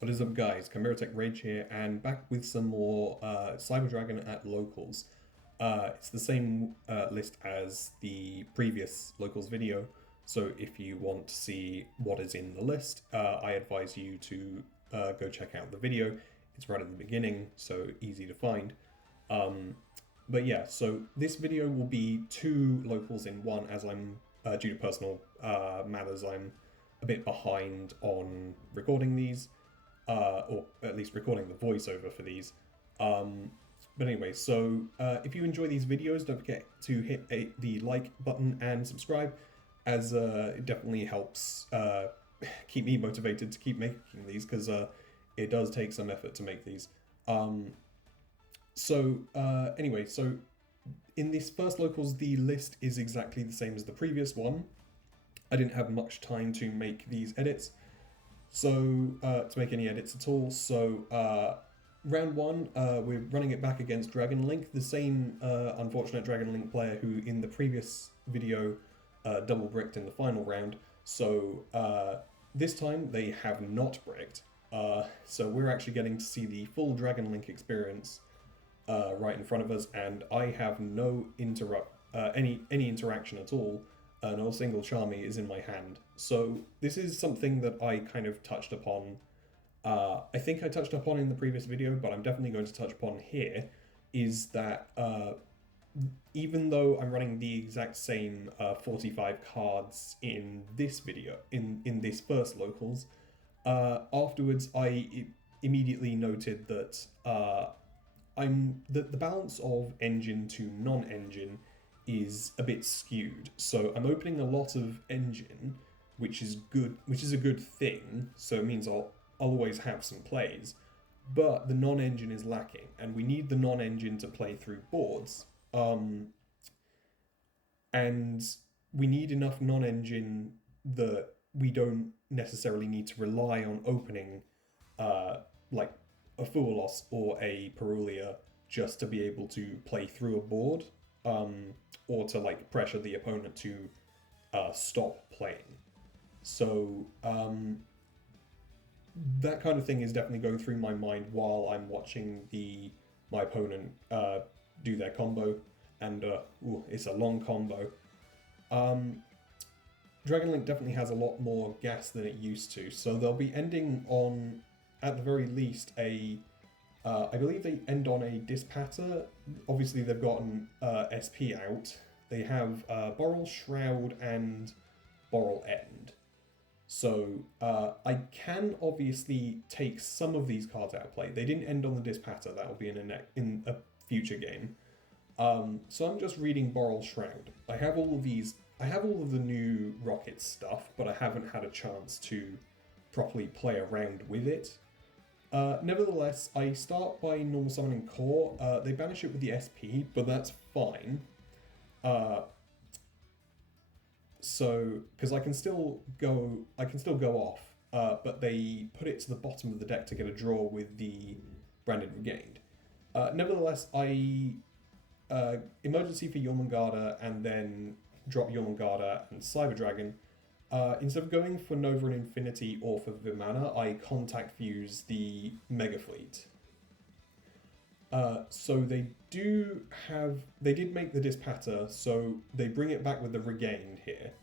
What is up, guys? Chimera Tech Rage here, and back with some more Cyber Dragon at Locals. It's the same list as the previous Locals video, so if you want to see what is in the list, I advise you to go check out the video. It's right at the beginning, so easy to find. But yeah, so this video will be two Locals in one, as I'm, due to personal matters, I'm a bit behind on recording these. Or at least recording the voiceover for these. But anyway, so if you enjoy these videos, don't forget to hit the like button and subscribe, as it definitely helps keep me motivated to keep making these, because it does take some effort to make these. Anyway, so in this first Locals, the list is exactly the same as the previous one. I didn't have much time to make these edits, so to make any edits at all. So round one, we're running it back against Dragon Link, the same unfortunate Dragon Link player who in the previous video double bricked in the final round. So this time they have not bricked. So we're actually getting to see the full Dragon Link experience right in front of us, and I have no any interaction at all. No single Charmy is in my hand. So this is something that I kind of touched upon. I think I touched upon in the previous video, but I'm definitely going to touch upon here, is that even though I'm running the exact same 45 cards in this video, in this first Locals, afterwards I immediately noted that the balance of engine to non-engine is a bit skewed. So I'm opening a lot of engine, which is good, which is a good thing. So it means I'll always have some plays, but the non-engine is lacking, and we need the non-engine to play through boards. And we need enough non-engine that we don't necessarily need to rely on opening like a Fualos or a Perulia just to be able to play through a board. Or to like pressure the opponent to stop playing. So that kind of thing is definitely going through my mind while I'm watching my opponent do their combo, and it's a long combo. Dragon Link definitely has a lot more gas than it used to, so they'll be ending on, at the very least, I believe they end on a Dispatter. Obviously, they've gotten SP out. They have Boral Shroud and Boral End. So I can obviously take some of these cards out of play. They didn't end on the Dispatter. That will be in a future game. So I'm just reading Boral Shroud. I have all of these. I have all of the new Rocket stuff, but I haven't had a chance to properly play around with it. Nevertheless, I start by normal summoning Core. They banish it with the SP, but that's fine. Because I can still go off, but they put it to the bottom of the deck to get a draw with the Branded Regained. Nevertheless, I emergency for Jormungandr and then drop Jormungandr and Cyber Dragon. Instead of going for Nova and Infinity or for Vimana, I contact fuse the Mega Fleet. So they did make the Dispatter, so they bring it back with the Regained here.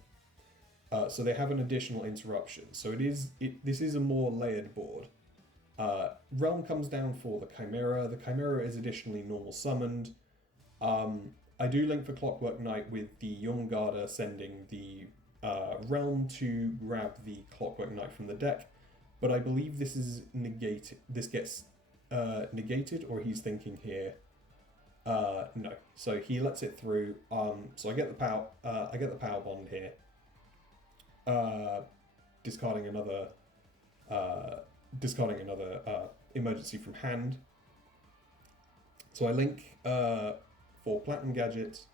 So they have an additional interruption. So this is a more layered board. Realm comes down for the Chimera. The Chimera is additionally normal summoned. I do link for Clockwork Knight with the Jormungandr sending the Realm to grab the Clockwork Knight from the deck, but I believe this is negated. This gets negated, or he's thinking here. No, so he lets it through. So I get the power. I get the power bond here. Discarding another emergency from hand. So I link for Platinum Gadget.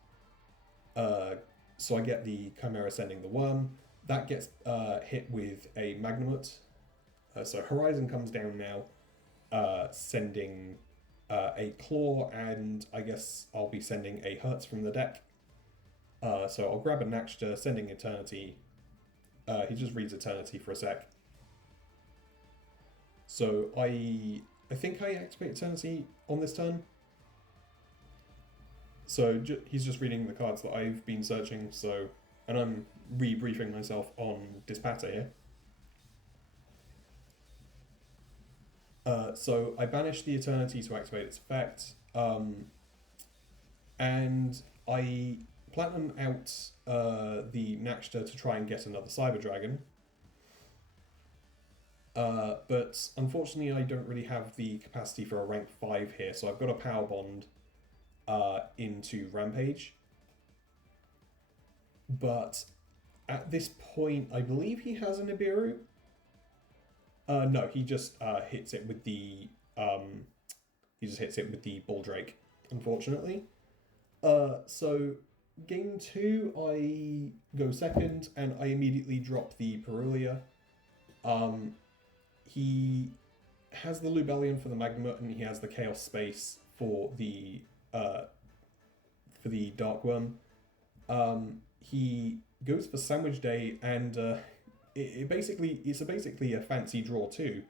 So I get the Chimera sending the Worm. That gets hit with a Magnamut. So Horizon comes down now, sending a Claw, and I guess I'll be sending a Hertz from the deck. So I'll grab a Nakshta, sending Eternity. He just reads Eternity for a sec. So I think I activate Eternity on this turn. So he's just reading the cards that I've been searching. So, and I'm rebriefing myself on Dispata here. So I banish the Eternity to activate its effect, and I platinum out the Nakshta to try and get another Cyber Dragon. But unfortunately, I don't really have the capacity for a rank 5 here, so I've got a Power Bond into Rampage. But at this point, I believe he has a Nibiru. No, he just hits it with the Baldrake, unfortunately. So game 2, I go second, and I immediately drop the Perulia. He has the Lubellion for the Magnemite, and he has the Chaos Space for the Dark Worm. He goes for Sandwich Day, and it's basically a fancy draw too.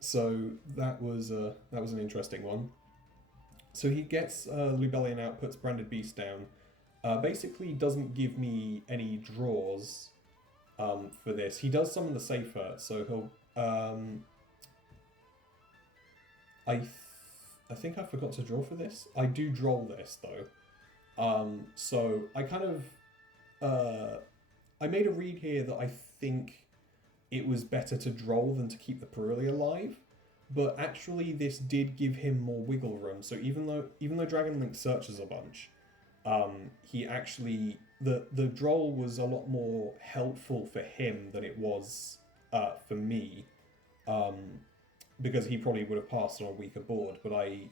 So that was an interesting one. So he gets Lubellion out, puts Branded Beast down. Basically doesn't give me any draws for this. He does summon the Safer, so he'll I think I forgot to draw for this. I do draw this though. So I kind of I made a read here that I think it was better to draw than to keep the Perulia alive, but actually this did give him more wiggle room. So even though Dragon Link searches a bunch, he actually the droll was a lot more helpful for him than it was for me, because he probably would have passed on a weaker board. But I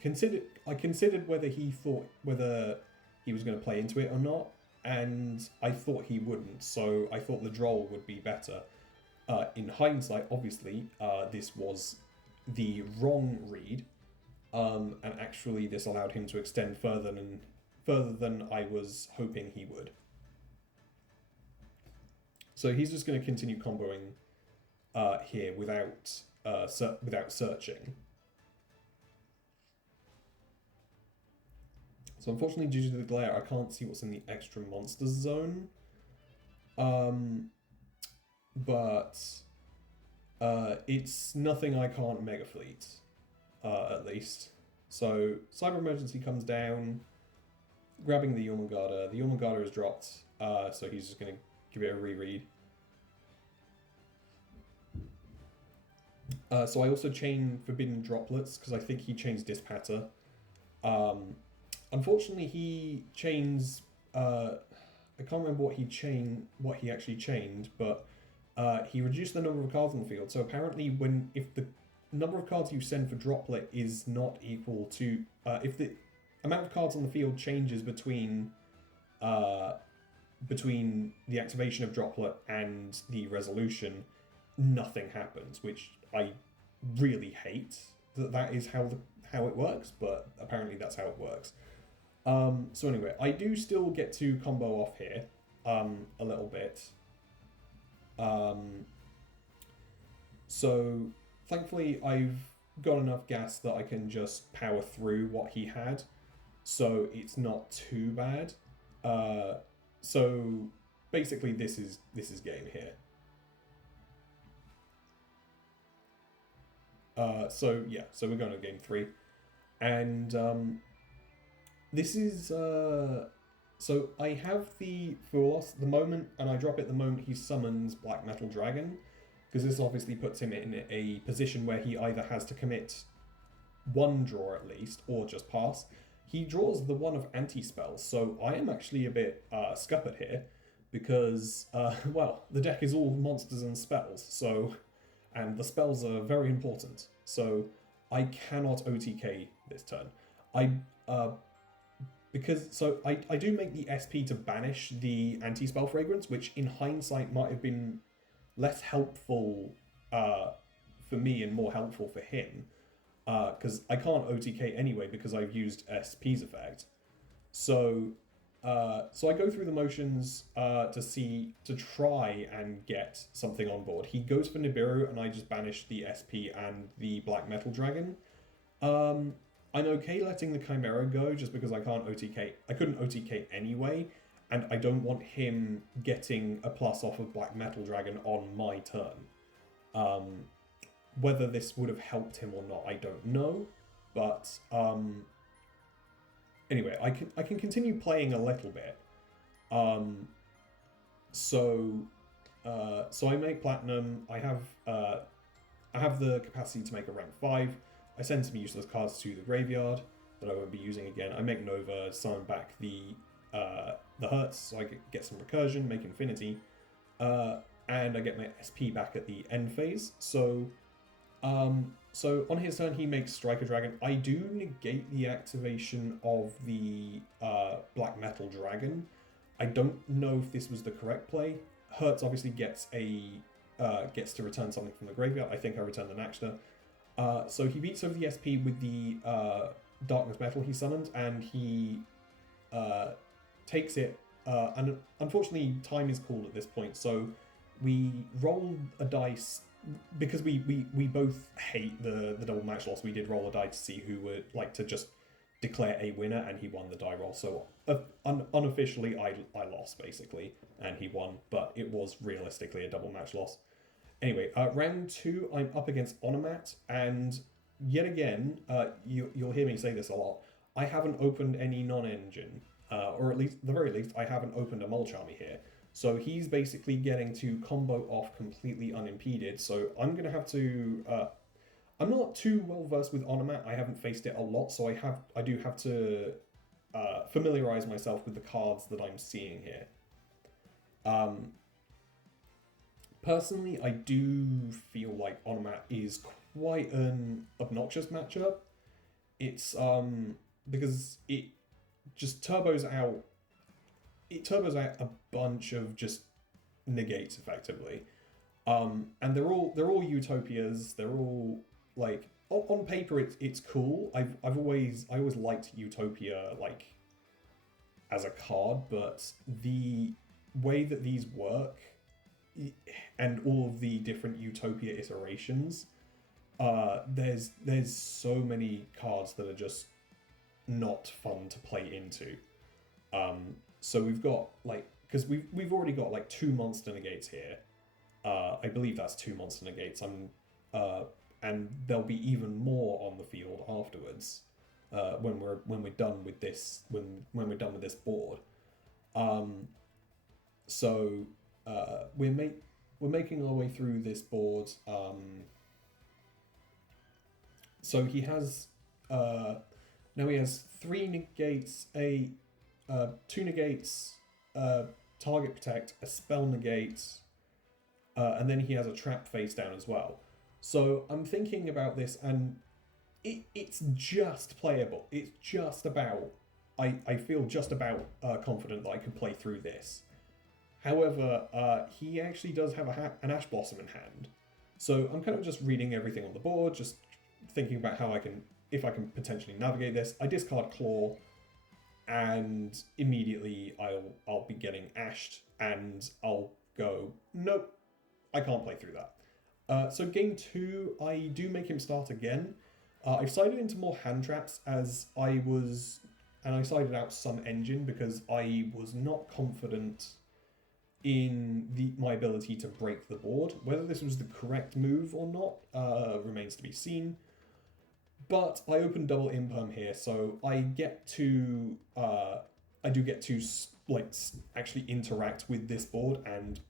considered whether he was going to play into it or not, and I thought he wouldn't. So I thought the droll would be better. In hindsight, obviously, this was the wrong read, and actually this allowed him to extend further than I was hoping he would. So he's just going to continue comboing here without searching. So unfortunately, due to the glare, I can't see what's in the extra monsters zone. But it's nothing I can't Mega Fleet, at least. So Cyber Emergency comes down, grabbing the Jormungandr. The Jormungandr is dropped, so he's just going to give it a reread. So I also chain Forbidden Droplets, because I think he chains Dispata. Unfortunately, he chains... I can't remember what he actually chained, but he reduced the number of cards on the field. So apparently, if the number of cards you send for Droplet is not equal to... if the amount of cards on the field changes between the activation of Droplet and the resolution, nothing happens, which I really hate. That is how it works, but apparently that's how it works. So anyway, I do still get to combo off here a little bit. So thankfully I've got enough gas that I can just power through what he had, so it's not too bad. So basically this is game here. So we're going to game 3, and this is so I have the Fulos the moment, and I drop it the moment he summons Black Metal Dragon, because this obviously puts him in a position where he either has to commit one draw at least, or just pass. He draws the one of anti-spells, so I am actually a bit scuppered here, because, well, the deck is all monsters and spells, so, and the spells are very important, so I cannot OTK this turn. I do make the SP to banish the anti-spell fragrance, which in hindsight might have been less helpful for me and more helpful for him, because I can't OTK anyway because I've used SP's effect. So so I go through the motions to try and get something on board. He goes for Nibiru, and I just banish the SP and the Black Metal Dragon. I'm okay letting the Chimera go just because I can't OTK. I couldn't OTK anyway, and I don't want him getting a plus off of Black Metal Dragon on my turn. Whether this would have helped him or not, I don't know. But anyway, I can continue playing a little bit. So I make Platinum. I have the capacity to make a rank 5. I send some useless cards to the graveyard that I won't be using again. I make Nova, summon back the Hertz, so I get some recursion, make Infinity, and I get my SP back at the end phase. So on his turn, he makes Striker Dragon. I do negate the activation of the Black Metal Dragon. I don't know if this was the correct play. Hertz obviously gets to return something from the graveyard. I think I returned the Naxta. So he beats over the SP with the Darkness Metal he summoned, and he takes it. And unfortunately, time is called at this point, so we roll a dice. Because we both hate the double match loss, we did roll a die to see who would like to just declare a winner, and he won the die roll. So unofficially, I lost, basically, and he won, but it was realistically a double match loss. Anyway, round 2, I'm up against Onomat, and yet again, you'll hear me say this a lot, I haven't opened any non-engine, or at the very least, I haven't opened a Mulch Army here. So he's basically getting to combo off completely unimpeded, so I'm going to have to... I'm not too well versed with Onomat, I haven't faced it a lot, so I do have to familiarize myself with the cards that I'm seeing here. Personally, I do feel like Onomat is quite an obnoxious matchup. It's because it just turbos out a bunch of just negates effectively, and they're all utopias. They're all like on paper it's cool. I always liked Utopia like as a card, but the way that these work and all of the different Utopia iterations, there's so many cards that are just not fun to play into. So we've got like, because we've already got like 2 monster negates here. I believe that's 2 monster negates. And there'll be even more on the field afterwards when we're done with this when we're done with this board. So we're making our way through this board. So he has now he has 3 negates, 2 negates, target protect, a spell negate, and then he has a trap face down as well. So I'm thinking about this, and it's just playable. It's just about, I feel just about confident that I can play through this. However, he actually does have an Ash Blossom in hand. So I'm kind of just reading everything on the board, just thinking about how if I can potentially navigate this. I discard Claw, and immediately I'll be getting ashed, and I'll go, nope, I can't play through that. So game 2, I do make him start again. I've sided into more hand traps and I sided out some engine because I was not confident in my ability to break the board. Whether this was the correct move or not remains to be seen. But I open double imperm here, so I do get to actually interact with this board and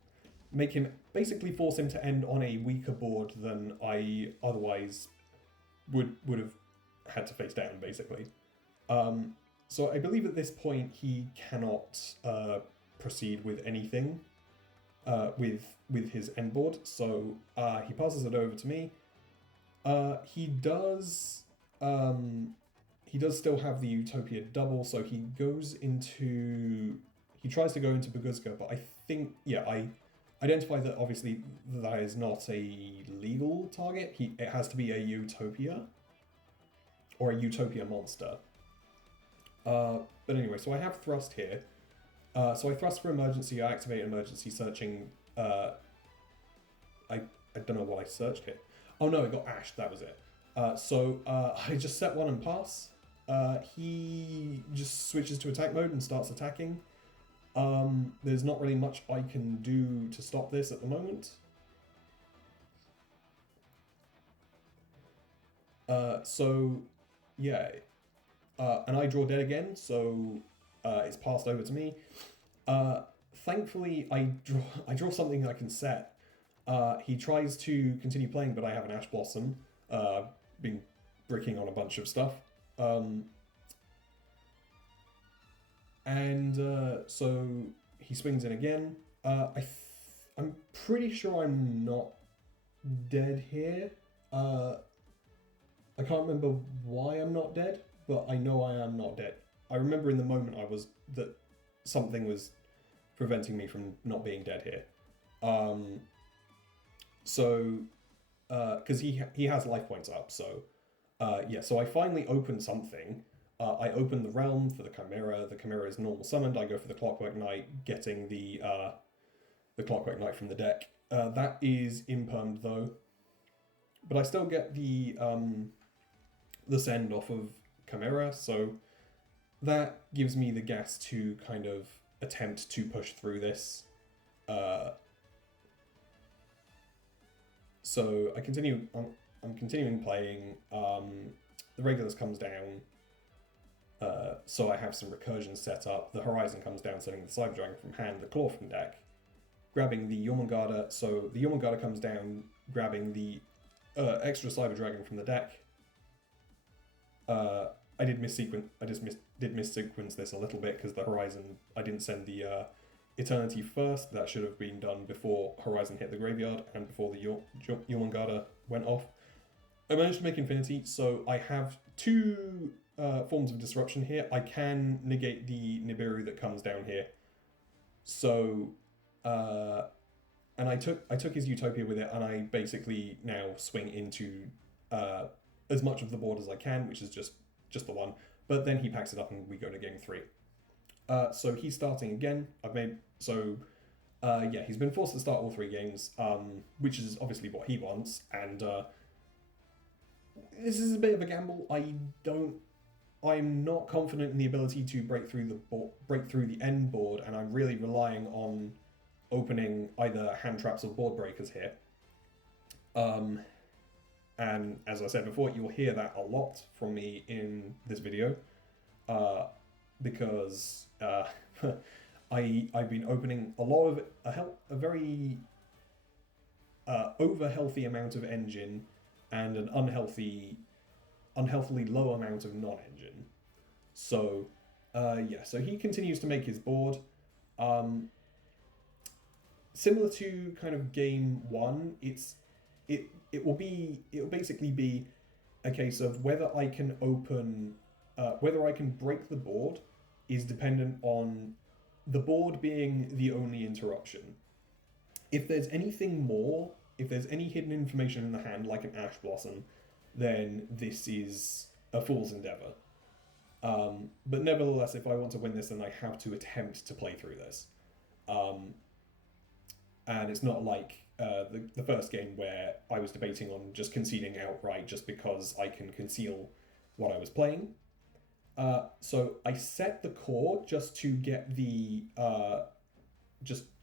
basically force him to end on a weaker board than I otherwise would have had to face down, basically. So I believe at this point he cannot proceed with anything with his end board, so he passes it over to me. He does still have the Utopia double, so he tries to go into Baguzga, but I think, I identify that obviously that is not a legal target. It has to be a Utopia or a Utopia monster. But anyway, so I have Thrust here. So I thrust for emergency, I activate emergency searching. I don't know what I searched here. Oh no, it got Ash, that was it. I just set one and pass. He just switches to attack mode and starts attacking. There's not really much I can do to stop this at the moment. Yeah. And I draw dead again, so it's passed over to me. Thankfully, I draw something I can set. He tries to continue playing, but I have an Ash Blossom. Been bricking on a bunch of stuff. So he swings in again. I'm pretty sure I'm not dead here. I can't remember why I'm not dead, but I know I am not dead. I remember in the moment that something was preventing me from not being dead here. Because he has life points up, so so I finally opened something. I open the Realm for the Chimera. The Chimera is normal summoned. I go for the Clockwork Knight, getting the Clockwork Knight from the deck. That is impermed though, but I still get the send off of Chimera, so that gives me the gas to kind of attempt to push through this. So I continue. I'm continuing playing. The Regulus comes down. So I have some recursion set up. The Horizon comes down, sending the Cyber Dragon from hand, the Claw from deck, grabbing the Jormungandr. So the Jormungandr comes down, grabbing the extra Cyber Dragon from the deck. I did missequence. Did missequence this a little bit because the Horizon. I didn't send the Eternity first. That should have been done before Horizon hit the graveyard and before the Jormungandr went off. I managed to make Infinity, so I have two forms of disruption here. I can negate the Nibiru that comes down here. So, and I took his Utopia with it, and I basically now swing into as much of the board as I can, which is just the one. But then he packs it up, and we go to game 3. So he's starting again. He's been forced to start all 3 games, which is obviously what he wants, and this is a bit of a gamble. I'm not confident in the ability to break through the end board, and I'm really relying on opening either hand traps or board breakers here. And as I said before, you'll hear that a lot from me in this video, because I've been opening a lot of a very over healthy amount of engine and an unhealthily low amount of non-engine. So so he continues to make his board. Similar to kind of game 1, it will basically be a case of whether I can break the board is dependent on the board being the only interruption. If there's anything more, if there's any hidden information in the hand, like an Ash Blossom, then this is a fool's endeavor. But nevertheless, if I want to win this, then I have to attempt to play through this. And it's not like the first game where I was debating on just conceding outright just because I can conceal what I was playing. So I set the core just to get the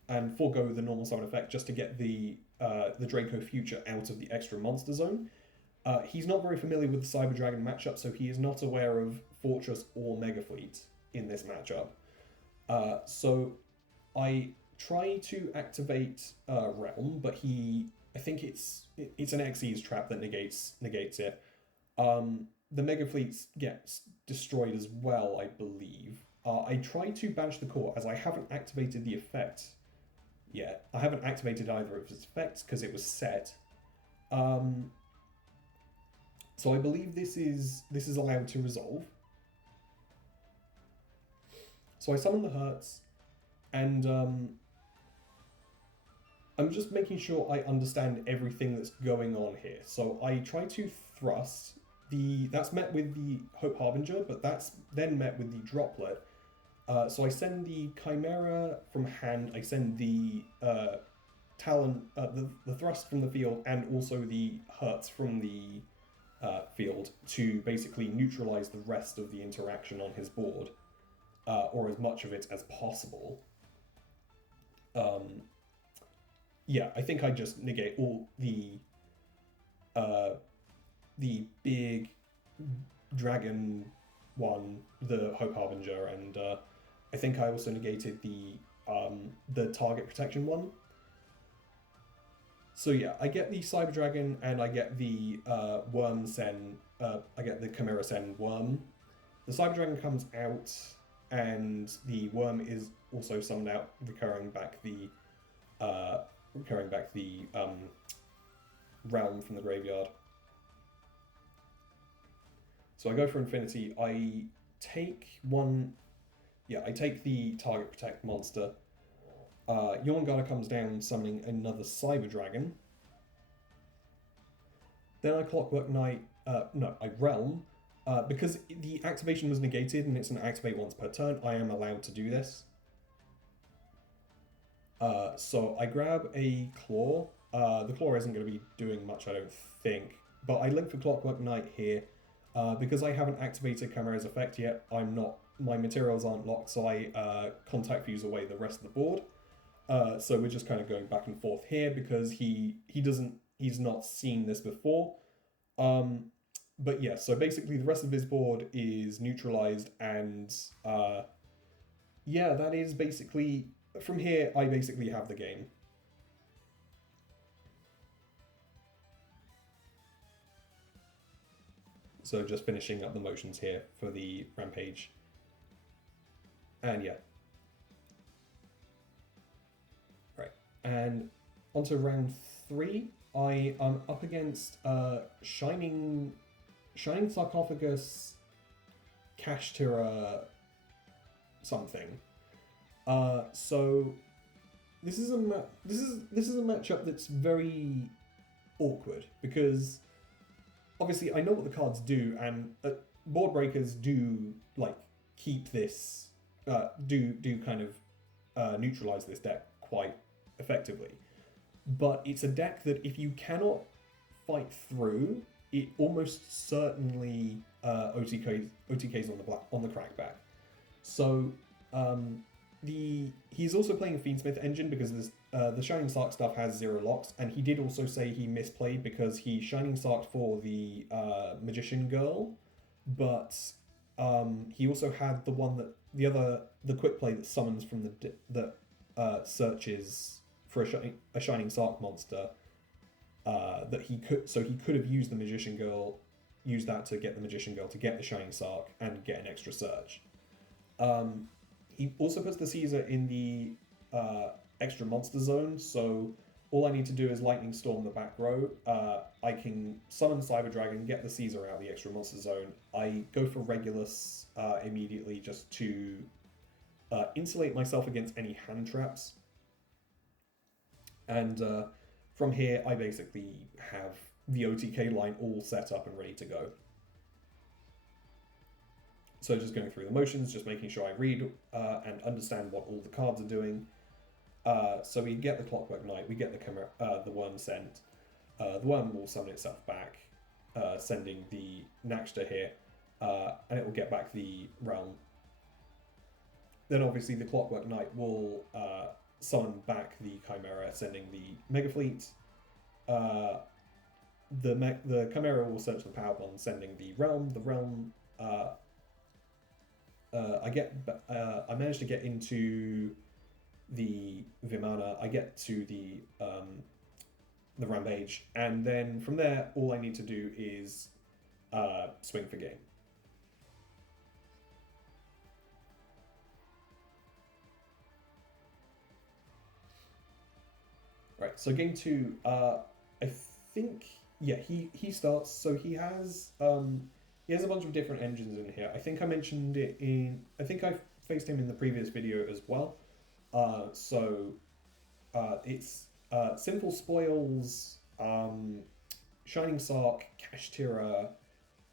and forego the normal summon effect just to get the Draco Future out of the extra monster zone. He's not very familiar with the Cyber Dragon matchup, so he is not aware of Fortress or Mega Fleet in this matchup. So I try to activate Realm, but I think it's an Xyz trap that negates it. The Mega Fleet gets destroyed as well, I believe. I try to banish the core as I haven't activated the effect yet. I haven't activated either of its effects because it was set. So I believe this is allowed to resolve. So I summon the Hertz, and I'm just making sure I understand everything that's going on here. So I try to thrust. That's met with the Hope Harbinger, but that's then met with the Droplet. So I send the Chimera from hand, I send the Talon, the Thrust from the field, and also the Hurts from the field to basically neutralize the rest of the interaction on his board, or as much of it as possible. Yeah, I think I just negate all the big dragon one, the Hope Harbinger, and I think I also negated the target protection one. So yeah, I get the Cyber Dragon and I get the Worm Sen. I get the Chimera Sen Worm. The Cyber Dragon comes out, and the Worm is also summoned out, recurring back the realm from the graveyard. So I go for Infinity. I take one. Yeah, I take the target protect monster. Jormungandr comes down, summoning another Cyber Dragon. Then I Clockwork Knight. No, I Realm. Because the activation was negated and it's an activate once per turn, I am allowed to do this. So I grab a Claw. The Claw isn't going to be doing much, I don't think. But I link for Clockwork Knight here. Because I haven't activated Chimera's effect yet, my materials aren't locked, so I Contact Fuse away the rest of the board. So we're just kind of going back and forth here because he's not seen this before. But yeah, so basically the rest of his board is neutralized, and yeah, that is basically, from here I basically have the game. So just finishing up the motions here for the Rampage. And yeah. Right. And onto round 3. I am up against Shining Sarcophagus, Kashtira something. So this is a matchup that's very awkward because obviously I know what the cards do, and board breakers do like keep this do kind of neutralize this deck quite effectively. But it's a deck that if you cannot fight through, it almost certainly OTKs on the crackback. So he's also playing a Fiendsmith engine because the Shining Sark stuff has 0 locks, and he did also say he misplayed because he Shining Sarked for the Magician Girl, but he also had the one that the quick play that summons from that searches for a Shining Sark monster that he could have used the Magician Girl, use that to get the Magician Girl to get the Shining Sark and get an extra search. He also puts the Caesar in the extra monster zone, so all I need to do is Lightning Storm the back row. I can summon Cyber Dragon, get the Caesar out of the extra monster zone. I go for Regulus immediately just to insulate myself against any hand traps. And from here, I basically have the OTK line all set up and ready to go. So just going through the motions, just making sure I read and understand what all the cards are doing. So we get the Clockwork Knight, we get the Worm sent. The Worm will summon itself back, sending the Naxta here, and it will get back the Realm. Then obviously the Clockwork Knight will summon back the Chimera, sending the Mega Fleet. The Chimera will search the Power Bond, sending the Realm. The Realm, I managed to get into the Vimana. I get to the Rampage, and then from there, all I need to do is swing for game. Right, so game 2, I think, yeah, he starts, so he has a bunch of different engines in here. I think I mentioned it I think I faced him in the previous video as well. It's Sinful Spoils, Shining Sark, Kashtira,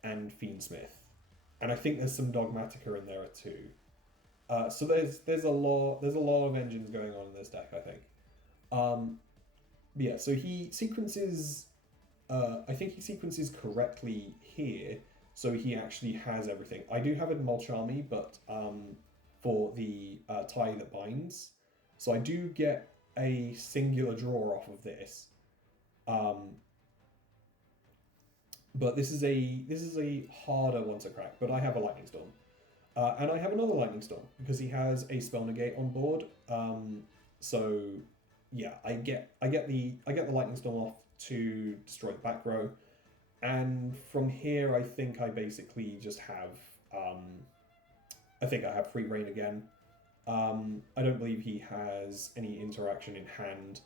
and Fiendsmith. And I think there's some Dogmatica in there too. So there's a lot of engines going on in this deck, I think. Yeah, so he sequences. I think he sequences correctly here, so he actually has everything. I do have a Mulch Army, but for the tie that binds, so I do get a singular draw off of this. But this is a harder one to crack. But I have a Lightning Storm. And I have another Lightning Storm because he has a Spell Negate on board. So yeah, I get the Lightning Storm off to destroy the back row, and from here I think I basically just have I think I have free reign again. I don't believe he has any interaction in hand.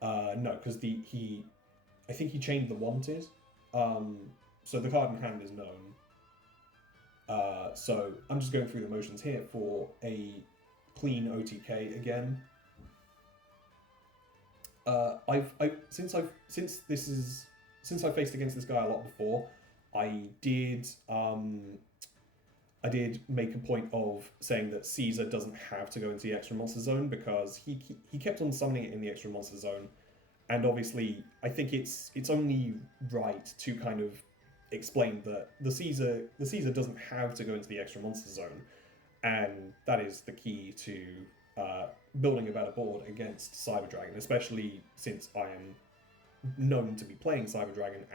No, because I think he chained the Wanted. So the card in hand is known. So I'm just going through the motions here for a clean OTK again. Since I faced against this guy a lot before, I did make a point of saying that Caesar doesn't have to go into the extra monster zone because he kept on summoning it in the extra monster zone, and obviously I think it's only right to kind of explain that the Caesar doesn't have to go into the extra monster zone, and that is the key to building a better board against Cyber Dragon, especially since I am known to be playing Cyber Dragon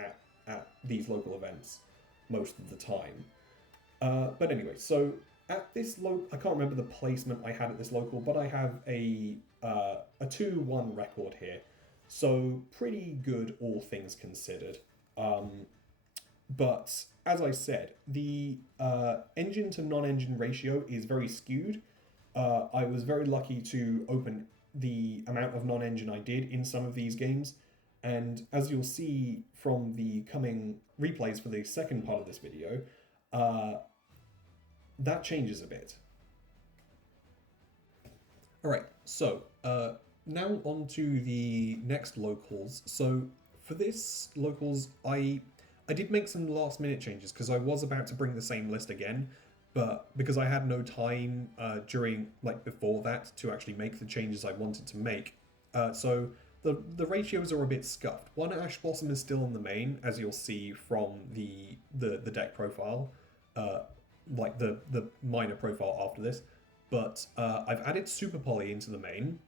at these local events most of the time. But anyway, so at this I can't remember the placement I had at this local, but I have a 2-1 record here, so pretty good all things considered. But as I said, the engine to non-engine ratio is very skewed. I was very lucky to open the amount of non-engine I did in some of these games, and as you'll see from the coming replays for the second part of this video, that changes a bit. Alright, so now on to the next locals. So for this locals, I did make some last minute changes because I was about to bring the same list again, but because I had no time before that to actually make the changes I wanted to make, so the ratios are a bit scuffed. One Ash Blossom is still in the main, as you'll see from the deck profile, like the minor profile after this, but I've added Super Poly into the main.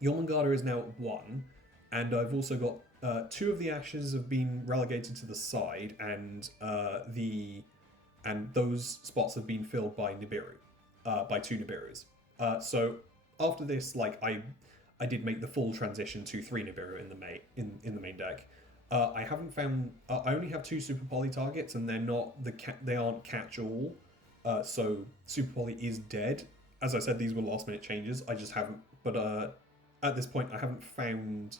Jormungandr is now at 1, and I've also got 2 of the Ashes have been relegated to the side, and those spots have been filled by Nibiru, by 2 Nibirus. So after this, I did make the full transition to 3 Nibiru in the main deck. I haven't found. I only have 2 Super Poly targets, and they aren't catch all. So Super Poly is dead. As I said, these were last minute changes. I just haven't. But at this point, I haven't found.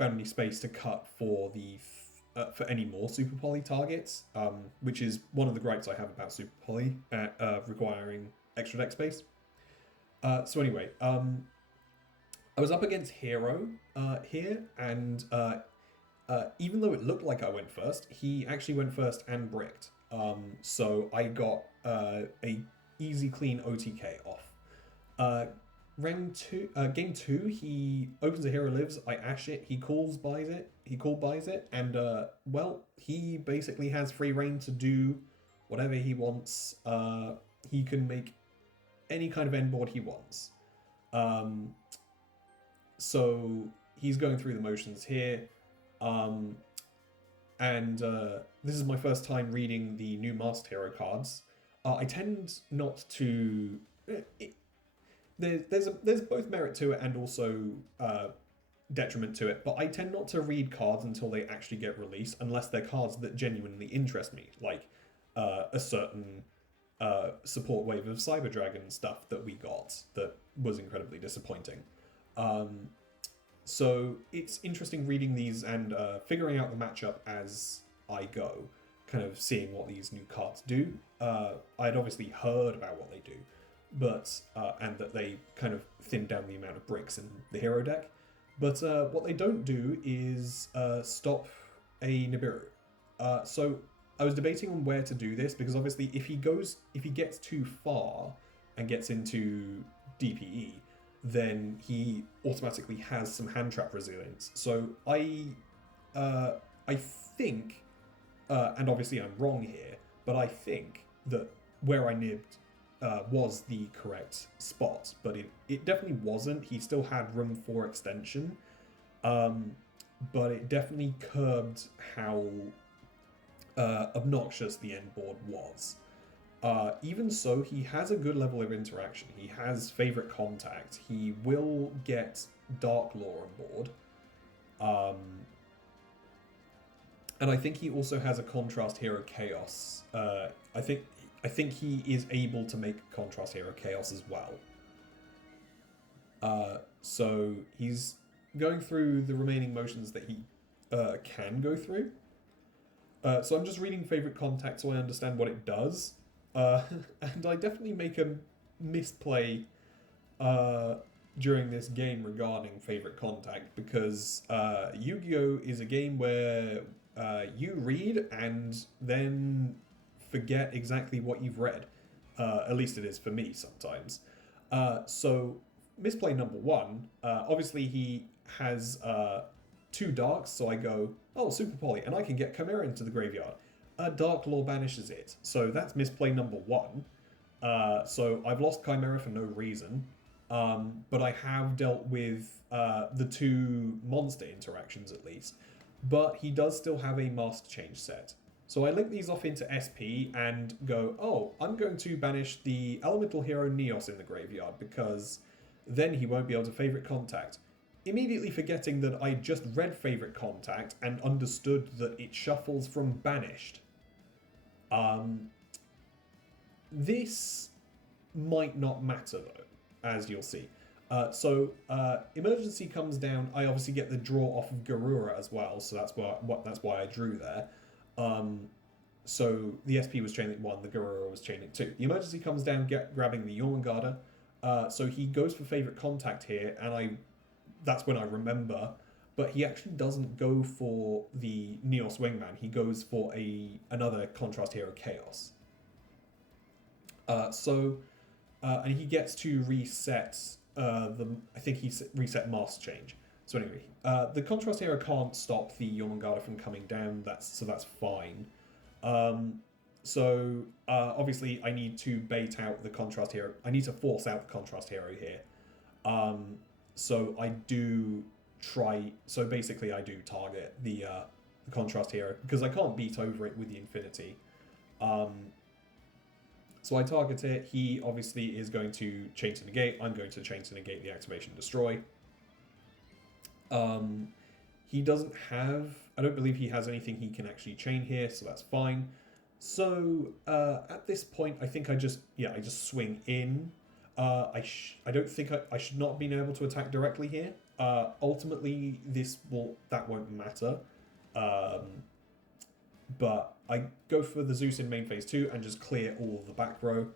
Any space to cut for for any more Super Poly targets, which is one of the gripes I have about Super Poly requiring extra deck space. So anyway, I was up against Hero here, and even though it looked like I went first, he actually went first and bricked. So I got a easy clean OTK off. Game 2, he opens a Hero Lives, I ash it, he call buys it, and well, he basically has free reign to do whatever he wants. He can make any kind of end board he wants. So he's going through the motions here, and this is my first time reading the new Masked Hero cards. I tend not to. There's both merit to it and also detriment to it, but I tend not to read cards until they actually get released, unless they're cards that genuinely interest me, like a certain support wave of Cyber Dragon stuff that we got that was incredibly disappointing. So it's interesting reading these and figuring out the matchup as I go, kind of seeing what these new cards do. I'd obviously heard about what they do, but and that they kind of thin down the amount of bricks in the hero deck. But what they don't do is stop a Nibiru. So I was debating on where to do this because obviously if he gets too far and gets into DPE, then he automatically has some hand trap resilience. So I think, and obviously I'm wrong here, but I think that where I nibbed was the correct spot, but it definitely wasn't. He still had room for extension, but it definitely curbed how obnoxious the end board was. Even so, he has a good level of interaction. He has favorite contact. He will get Dark Law on board. And I think he also has a Contrast Hero Chaos. I think he is able to make Contrast Hero Chaos as well. So he's going through the remaining motions that he can go through. So I'm just reading favorite contact so I understand what it does. And I definitely make a misplay during this game regarding favorite contact because Yu-Gi-Oh! Is a game where you read and then forget exactly what you've read. At least it is for me sometimes. So misplay number one, obviously he has two darks, so I go, oh, Super Poly, and I can get Chimera into the graveyard. Dark Law banishes it, so that's misplay number one. So I've lost Chimera for no reason, but I have dealt with the two monster interactions at least. But he does still have a Master Change set. So I link these off into SP and go, oh, I'm going to banish the Elemental Hero Neos in the graveyard because then he won't be able to favorite contact. Immediately forgetting that I just read favorite contact and understood that it shuffles from banished. This might not matter though, as you'll see. So emergency comes down. I obviously get the draw off of Garura as well, so that's why I drew there. So the SP was chaining 1, the Garura was chaining 2. The emergency comes down, grabbing the Jormungandr. So he goes for favorite contact here, and that's when I remember. But he actually doesn't go for the Neos Wingman. He goes for another Contrast Hero Chaos. And he gets to reset I think he reset Master Change. So anyway, the Contrast Hero can't stop the Jormungandr from coming down. That's fine. Obviously I need to bait out the Contrast Hero. I need to force out the Contrast Hero here. So I do try. So basically, I do target the Contrast Hero because I can't beat over it with the Infinity. So I target it. He obviously is going to chain to negate. I'm going to chain to negate the activation destroy. He doesn't have. I don't believe he has anything he can actually chain here, so that's fine. So at this point, I think I just swing in. I don't think I should not have been able to attack directly here. Ultimately, that won't matter. But I go for the Zeus in main phase 2 and just clear all of the back row.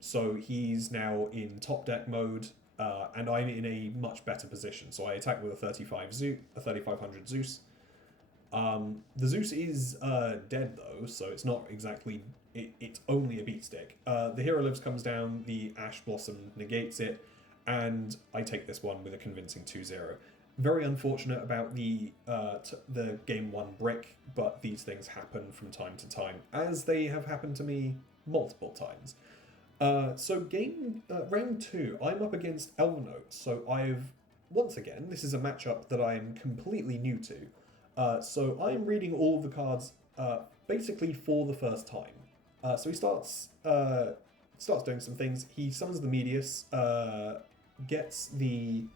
So he's now in top deck mode, and I'm in a much better position. So I attack with a 3500 Zeus. The Zeus is dead though, so it's not exactly. It's only a beat stick. The Hero Lives comes down, the Ash Blossom negates it, and I take this one with a convincing 2-0. Very unfortunate about the game 1 brick, but these things happen from time to time, as they have happened to me multiple times. So round 2, I'm up against Elnote, so once again, this is a matchup that I'm completely new to. So I'm reading all of the cards basically for the first time. So he starts doing some things. He summons the Medius, gets the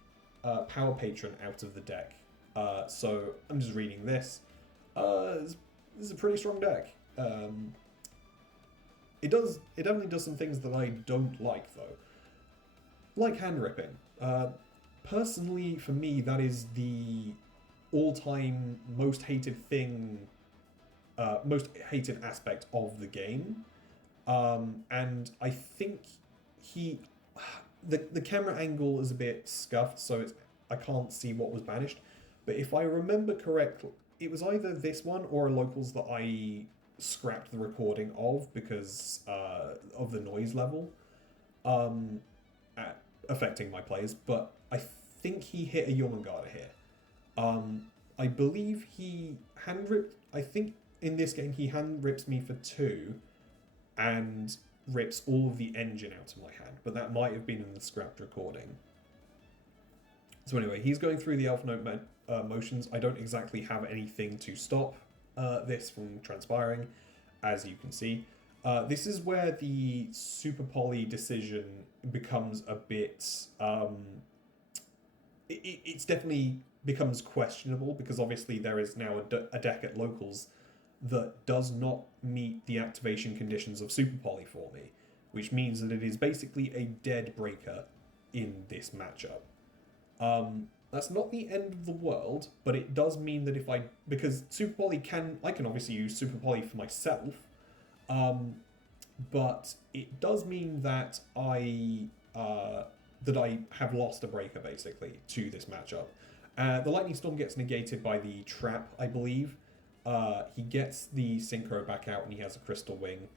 Power Patron out of the deck. So I'm just reading this. This is a pretty strong deck. It definitely does some things that I don't like though. Like hand ripping. Personally, for me, that is the all-time most hated thing, most hated aspect of the game. And I think the camera angle is a bit scuffed, so I can't see what was banished. But if I remember correctly, it was either this one or a locals that I scrapped the recording of because of the noise level um, affecting my plays. But I think he hit a Jormungandr here. I believe he hand ripped. I think in this game he hand rips me for 2, and rips all of the engine out of my hand. But that might have been in the scrapped recording. So anyway, he's going through the Alpha Note motions. I don't exactly have anything to stop this from transpiring, as you can see. This is where the Super Poly decision becomes a bit... it's definitely becomes questionable, because obviously there is now a deck at locals that does not meet the activation conditions of Super Poly for me, which means that it is basically a dead breaker in this matchup. That's not the end of the world, but it does mean that because Super Poly I can obviously use Super Poly for myself, but it does mean that I have lost a breaker basically to this matchup. The Lightning Storm gets negated by the trap, I believe. He gets the Synchro back out and he has a Crystal Wing.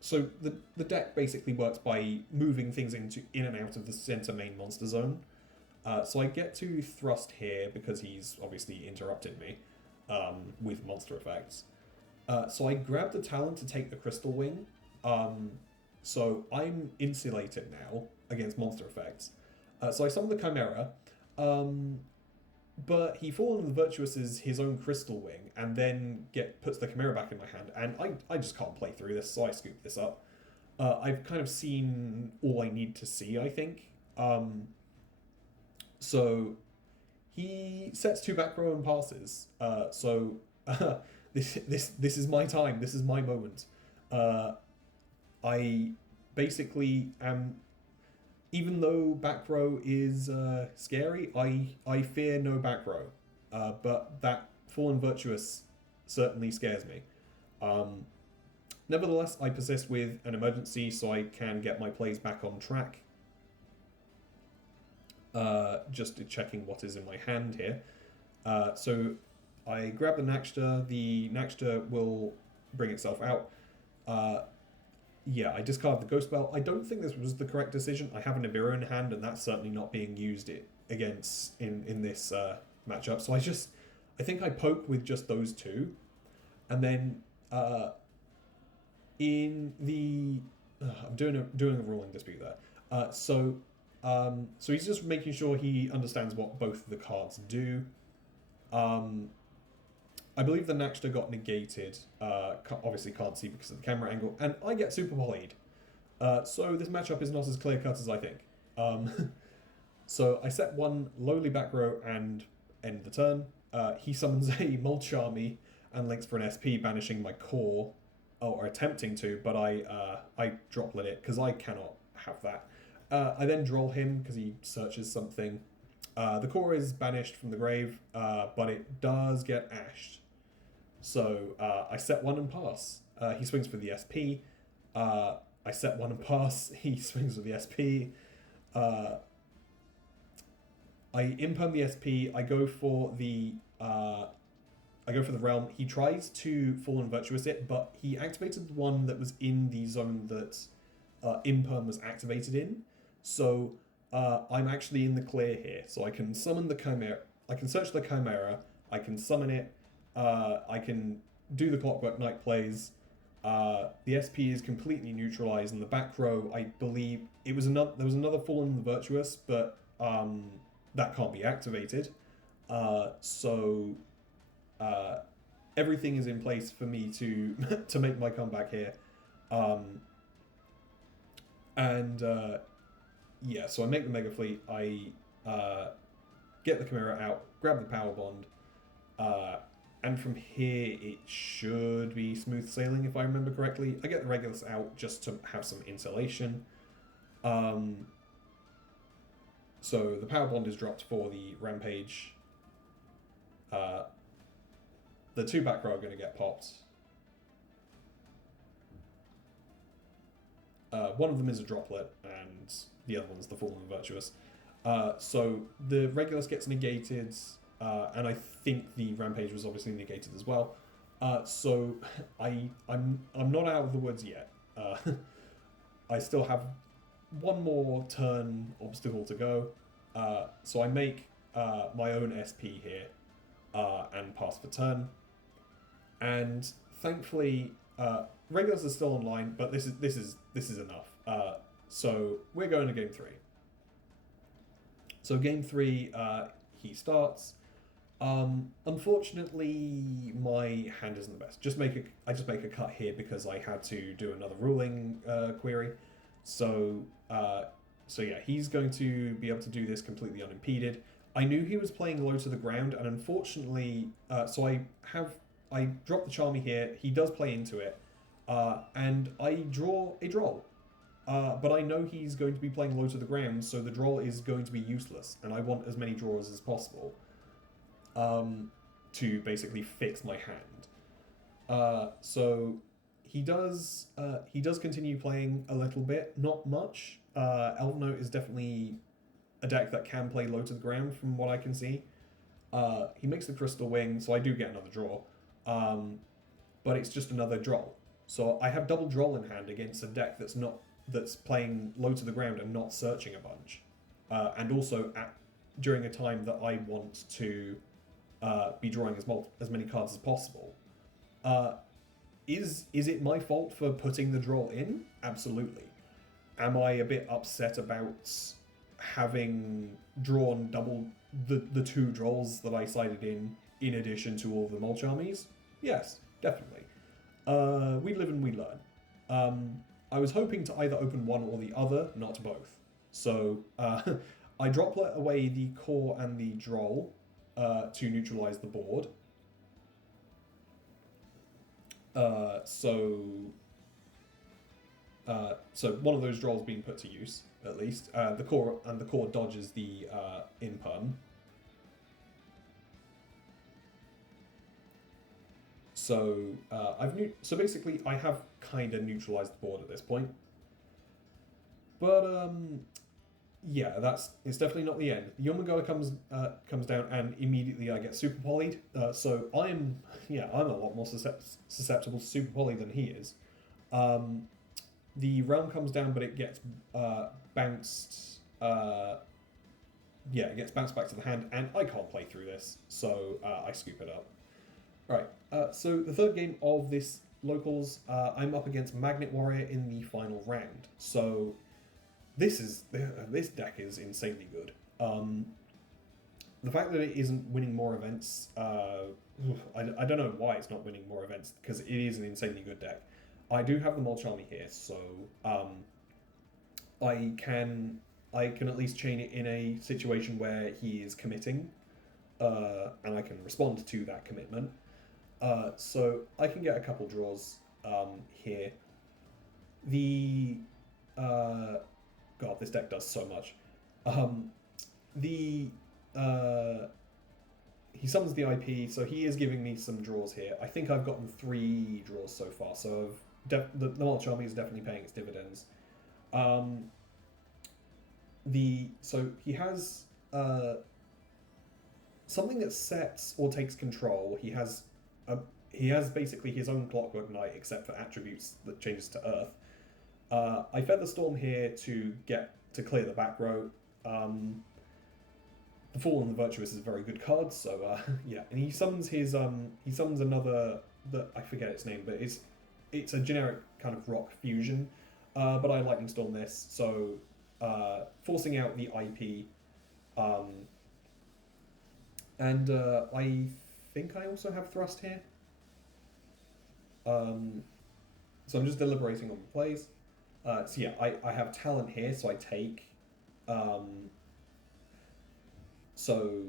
So the deck basically works by moving things in and out of the center main monster zone. So I get to thrust here because he's obviously interrupted me with monster effects. So I grab the Talon to take the Crystal Wing. So I'm insulated now against monster effects. So I summon the Chimera. But he Fallen of the Virtuous is his own Crystal Wing, and then puts the Chimera back in my hand, and I just can't play through this, so I scoop this up. I've kind of seen all I need to see, I think. So he sets 2 back row and passes. This is my time. This is my moment. I basically am. Even though back row is scary, I fear no back row. But that Fallen Virtuous certainly scares me. Nevertheless, I persist with an emergency so I can get my plays back on track. Just checking what is in my hand here. So I grab the Naxta. The Naxta will bring itself out. Yeah, I discard the Ghost Bell. I don't think this was the correct decision. I have a Nibiru in hand, and that's certainly not being used against in this matchup. So I think I poke with just those 2, and then in the I'm doing a ruling dispute there. So he's just making sure he understands what both of the cards do. I believe the Naxta got negated. Obviously can't see because of the camera angle, and I get Super Poly'd. So this matchup is not as clear cut as I think. So I set 1 lowly back row and end the turn. He summons a Mulch Army and links for an SP, banishing my core, or attempting to, but I droplet it because I cannot have that. I then droll him because he searches something. The core is banished from the grave, but it does get ashed. So I set 1 and pass. He swings for the SP. I set 1 and pass. He swings with the SP. I imperm the SP. I go for the realm. He tries to Fallen Virtuous it, but he activated the one that was in the zone that imperm was activated in. So I'm actually in the clear here. So I can summon the Chimera. I can search the Chimera. I can summon it. I can do the Clockwork Knight plays. The SP is completely neutralized, and the back row, I believe there was another Fallen of the Virtuous, but that can't be activated. So everything is in place for me to to make my comeback here. Yeah, so I make the Mega Fleet. I get the Chimera out, grab the Power Bond, and from here it should be smooth sailing if I remember correctly. I get the Regulus out just to have some insulation. So the Power Bond is dropped for the Rampage. The 2 back row are going to get popped. One of them is a droplet, and the other one's the Fallen Virtuous. So the Regulus gets negated. and I think the rampage was obviously negated as well. So I'm not out of the woods yet. I still have one more turn obstacle to go. So I make my own SP here and pass for turn. And thankfully, regulars are still online, but this is enough. So we're going to game 3. So game 3, he starts. Unfortunately, my hand isn't the best. I just make a cut here because I had to do another ruling query. So yeah, he's going to be able to do this completely unimpeded. I knew he was playing low to the ground, and unfortunately, so I drop the Charmy here. He does play into it, and I draw a Droll. But I know he's going to be playing low to the ground, so the Droll is going to be useless, and I want as many draws as possible to basically fix my hand. So he does continue playing a little bit, not much. Elven Note is definitely a deck that can play low to the ground from what I can see. He makes the Crystal Wing, so I do get another draw. But it's just another Droll. So I have double Droll in hand against a deck that's playing low to the ground and not searching a bunch. And also during a time that I want to be drawing as many cards as possible. Is it my fault for putting the Droll in? Absolutely. Am I a bit upset about having drawn double the 2 Drolls that I sided in addition to all the Mulch armies? Yes, definitely. We live and we learn. I was hoping to either open one or the other, not both. So I droplet away the Core and the Droll to neutralize the board. So one of those Drolls being put to use, at least. The core dodges the Imperm. So so basically I have kind of neutralized the board at this point. But yeah, it's definitely not the end. The Yomungoa comes down, and immediately I get super polyed. So I'm a lot more susceptible to super poly than he is. The realm comes down, but it gets bounced. It gets bounced back to the hand, and I can't play through this, so I scoop it up. Right. So the third game of this locals, I'm up against Magnet Warrior in the final round. So this deck is insanely good. The fact that it isn't winning more events, I don't know why it's not winning more events, because it is an insanely good deck. I do have the Mulch Army here, so I can at least chain it in a situation where he is committing, and I can respond to that commitment. So I can get a couple draws here. God, this deck does so much. He summons the IP, so he is giving me some draws here. I think I've gotten 3 draws so far, so the Mulch Army is definitely paying its dividends. So he has something that sets or takes control. He has basically his own Clockwork Knight, except for attributes that changes to Earth. I Feather Storm here to clear the back row. The Fool and the Virtuous is a very good card, so yeah. And he summons another that I forget its name, but it's a generic kind of rock fusion. But I Lightning Storm this, so forcing out the IP. And I think I also have Thrust here. So I'm just deliberating on the plays. So yeah, I have Talent here, so I take. So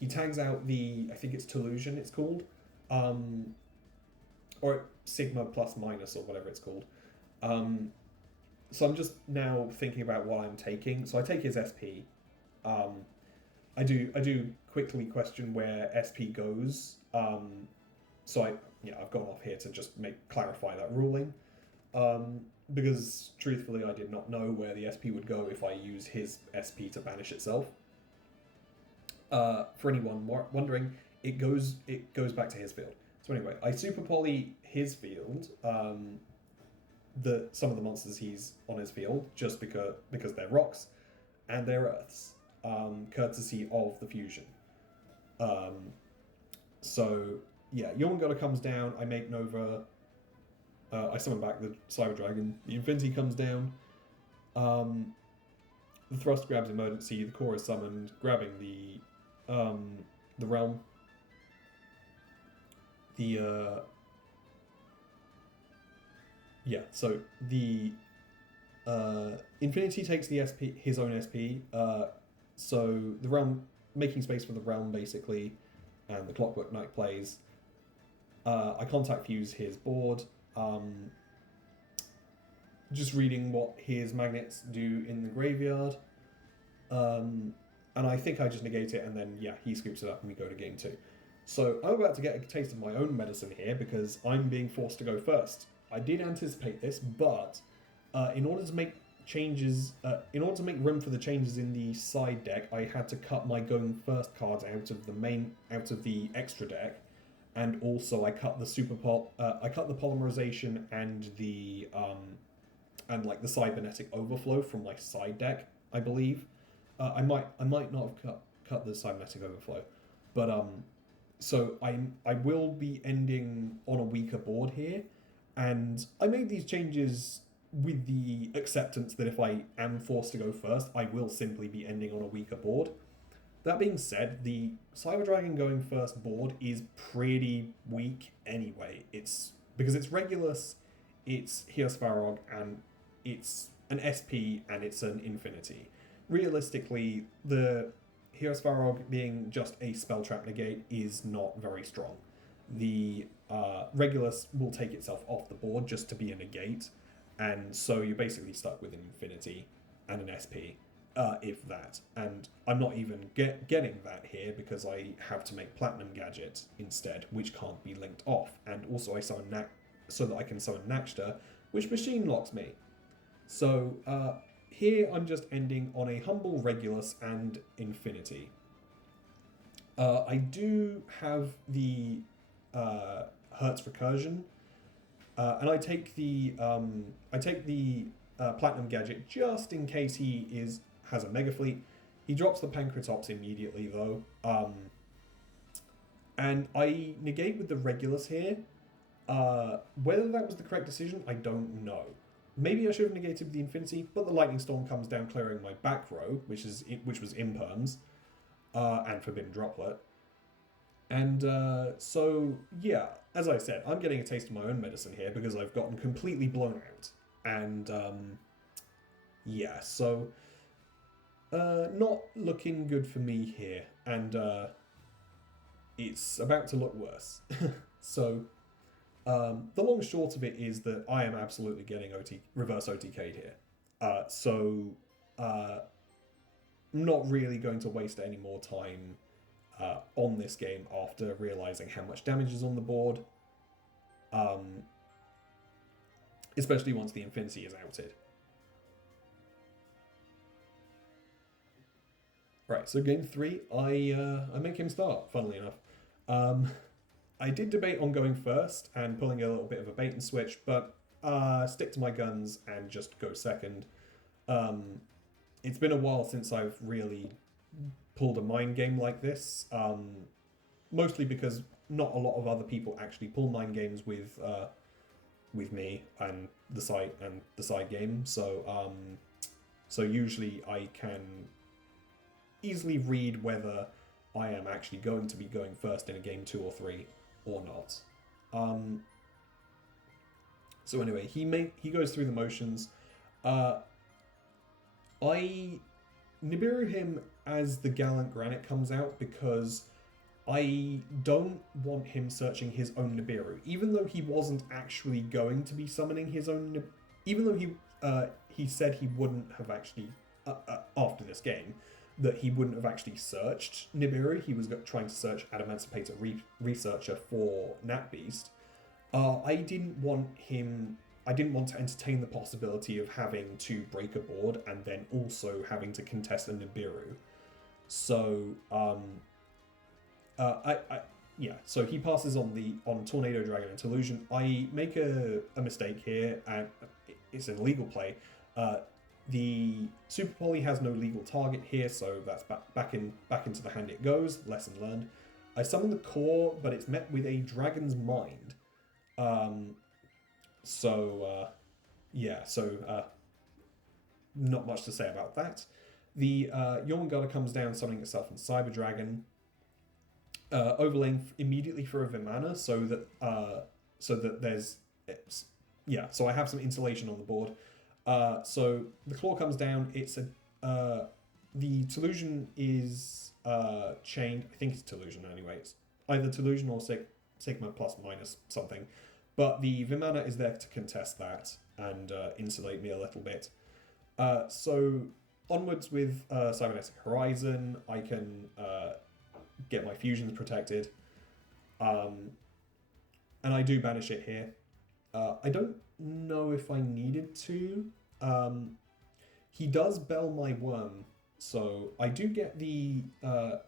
he tags out I think it's Tolusion it's called. Or Sigma plus minus or whatever it's called. So I'm just now thinking about what I'm taking. So I take his SP. I do quickly question where SP goes. So I've gone off here to just clarify that ruling. Because truthfully I did not know where the SP would go if I use his SP to banish itself. For anyone wondering, it goes back to his field. So anyway, I super poly his field, some of the monsters he's on his field, just because they're rocks and they're earths, courtesy of the fusion. So yeah, Jormungandr comes down. I make Nova. I summon back the Cyber Dragon. The Infinity comes down. The Thrust grabs Emergency. The Core is summoned, grabbing the Realm. So the Infinity takes the SP, his own SP. So the Realm, making space for the Realm basically, and the Clockwork Knight plays. I contact fuse his board. Just reading what his magnets do in the graveyard. And I think I just negate it, and then yeah, he scoops it up and we go to game 2. So I'm about to get a taste of my own medicine here because I'm being forced to go first. I did anticipate this, but in order to make changes, in order to make room for the changes in the side deck, I had to cut my going first cards out of the extra deck, and also I cut the I cut the polymerization and the the cybernetic overflow from my side deck, I believe. I might not have cut the cybernetic overflow, but so I will be ending on a weaker board here, and I made these changes with the acceptance that if I am forced to go first, I will simply be ending on a weaker board. That being said, the Cyber Dragon going first board is pretty weak anyway. It's because it's Regulus, it's Heosvarog, and it's an SP and it's an Infinity. Realistically, the Heosvarog being just a spell trap negate is not very strong. The Regulus will take itself off the board just to be a negate, and so you're basically stuck with an Infinity and an SP, if that. And I'm not even getting that here because I have to make Platinum Gadget instead, which can't be linked off. And also I summon so that I can summon Nakshta, which machine locks me. So here I'm just ending on a humble Regulus and Infinity. I do have the Hertz Recursion, and I take the Platinum Gadget just in case he has a Mega Fleet. He drops the Pancratops immediately though, and I negate with the Regulus here. Whether that was the correct decision, I don't know. Maybe I should have negated with the Infinity, but the Lightning Storm comes down, clearing my back row, which was Imperms, and Forbidden Droplet. And so, yeah, as I said, I'm getting a taste of my own medicine here because I've gotten completely blown out. And, yeah, so, not looking good for me here. And it's about to look worse. So, the long short of it is that I am absolutely getting reverse OTK'd here. I'm not really going to waste any more time on this game after realizing how much damage is on the board, especially once the Infinity is outed. Right, so game 3, I make him start, funnily enough. I did debate on going first and pulling a little bit of a bait and switch, but stick to my guns and just go second. It's been a while since I've really pulled a mind game like this, mostly because not a lot of other people actually pull mind games with me and the side game. So usually I can easily read whether I am actually going to be going first in a game 2 or 3 or not. So anyway, he goes through the motions. I Nibiru him as the Gallant Granite comes out because I don't want him searching his own Nibiru, even though he wasn't actually going to be summoning his own. Even though he said he wouldn't have actually after this game, that he wouldn't have actually searched Nibiru. He was trying to search Adamancipator Researcher for Nat Beast. I didn't want to entertain the possibility of having to break a board and then also having to contest a Nibiru. So yeah, so he passes on Tornado Dragon and Illusion. I make a mistake here, and it's an illegal play. The Super Poly has no legal target here, so that's back into the hand it goes. Lesson learned. I summon the core, but it's met with a Dragon's Mind. Yeah, so not much to say about that. The Jormungandr comes down, summoning itself in Cyber Dragon, overlaying immediately for a Vimana, so that there's so I have some insulation on the board. So the claw comes down. It's the Telusion is chained. I think it's Telusion anyway. It's either Telusion or Sigma plus minus something. But the Vimana is there to contest that and insulate me a little bit. So onwards with Cybernetic Horizon, I can get my fusions protected. And I do banish it here. I don't know if I needed to. He does Bell my Worm, so I do get the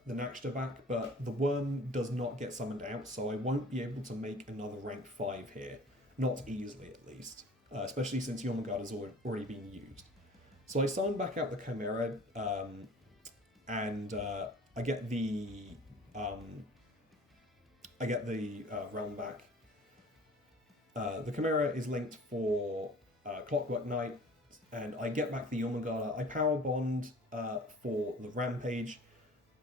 Nakshta back, but the Worm does not get summoned out, so I won't be able to make another rank 5 here. Not easily, at least. Especially since Jormungandr has already been used. So I summon back out the Chimera, and I get the realm back. The Chimera is linked for Clockwork Knight, and I get back the Jormungandr. I power bond for the Rampage.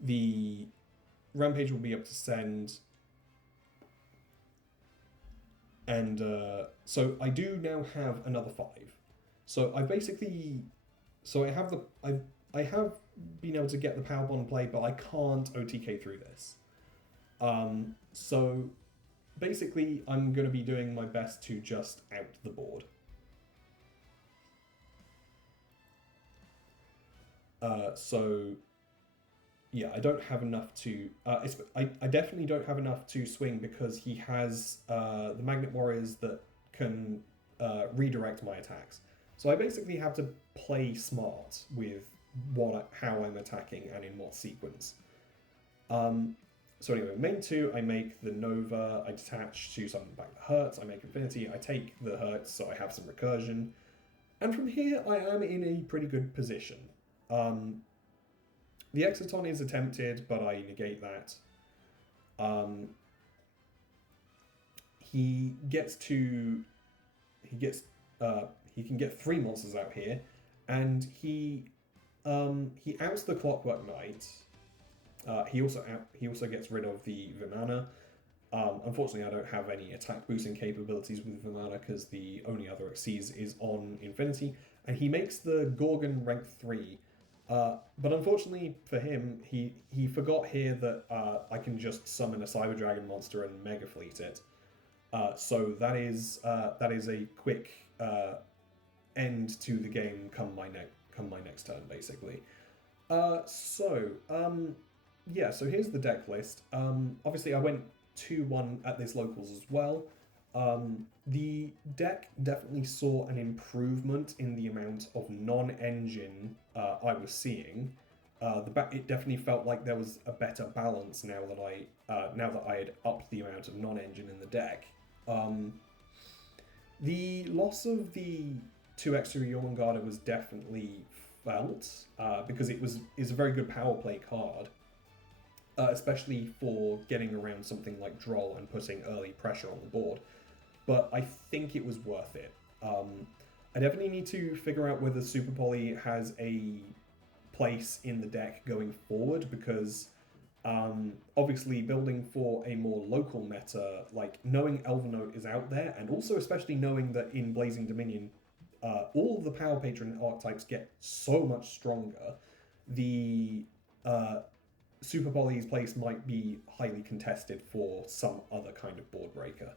The Rampage will be able to send, and so I do now have another 5. So I basically, I have been able to get the power bond play, but I can't OTK through this. So basically, I'm going to be doing my best to just out the board. So yeah, I don't have enough to. I definitely don't have enough to swing because he has the Magnet Warriors that can redirect my attacks. So I basically have to play smart with how I'm attacking and in what sequence. So anyway, main 2, I make the Nova, I detach to summon back the Hertz, I make Infinity, I take the Hertz, so I have some recursion. And from here, I am in a pretty good position. The Exciton is attempted, but I negate that. He can get 3 monsters out here, and he outs the Clockwork Knight. He also gets rid of the Vimana. Unfortunately, I don't have any attack boosting capabilities with Vimana because the only other Xyz is on Infinity, and he makes the Gorgon rank 3. But unfortunately for him, he forgot here that I can just summon a Cyber Dragon monster and Mega Fleet it. So that is a quick end to the game come my next turn, basically. Yeah, so here's the deck list. Obviously, I went 2-1 at this locals as well. The deck definitely saw an improvement in the amount of non-engine I was seeing. It definitely felt like there was a better balance now that I had upped the amount of non-engine in the deck. The loss of the 2 extra Jormungandr was definitely felt because is a very good power play card. Especially for getting around something like Droll and putting early pressure on the board. But I think it was worth it. I definitely need to figure out whether Super Poly has a place in the deck going forward, because obviously building for a more local meta, like knowing Elvennote is out there, and also especially knowing that in Blazing Dominion, all of the Power Patron archetypes get so much stronger, the Super Poly's place might be highly contested for some other kind of board breaker.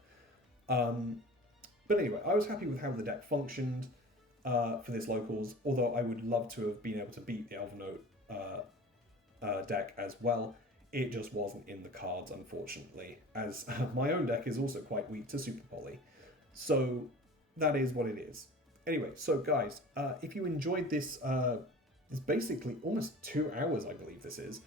But anyway, I was happy with how the deck functioned for this locals, although I would love to have been able to beat the Elvennote deck as well. It just wasn't in the cards, unfortunately, as my own deck is also quite weak to Super Poly. So that is what it is. Anyway, so guys, if you enjoyed this it's basically almost 2 hours, I believe this is,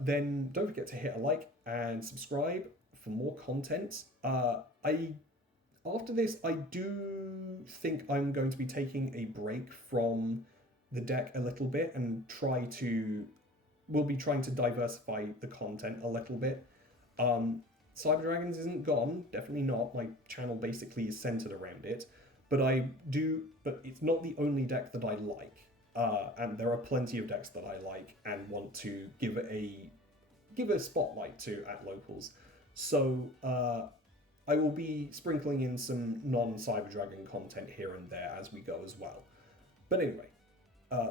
then don't forget to hit a like and subscribe for more content. After this, I do think I'm going to be taking a break from the deck a little bit and we'll be trying to diversify the content a little bit. Cyber Dragons isn't gone, definitely not. My channel basically is centered around it, but it's not the only deck that I like. And there are plenty of decks that I like and want to give a spotlight to at locals. So I will be sprinkling in some non-Cyber Dragon content here and there as we go as well. But anyway,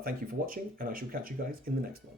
thank you for watching, and I shall catch you guys in the next one.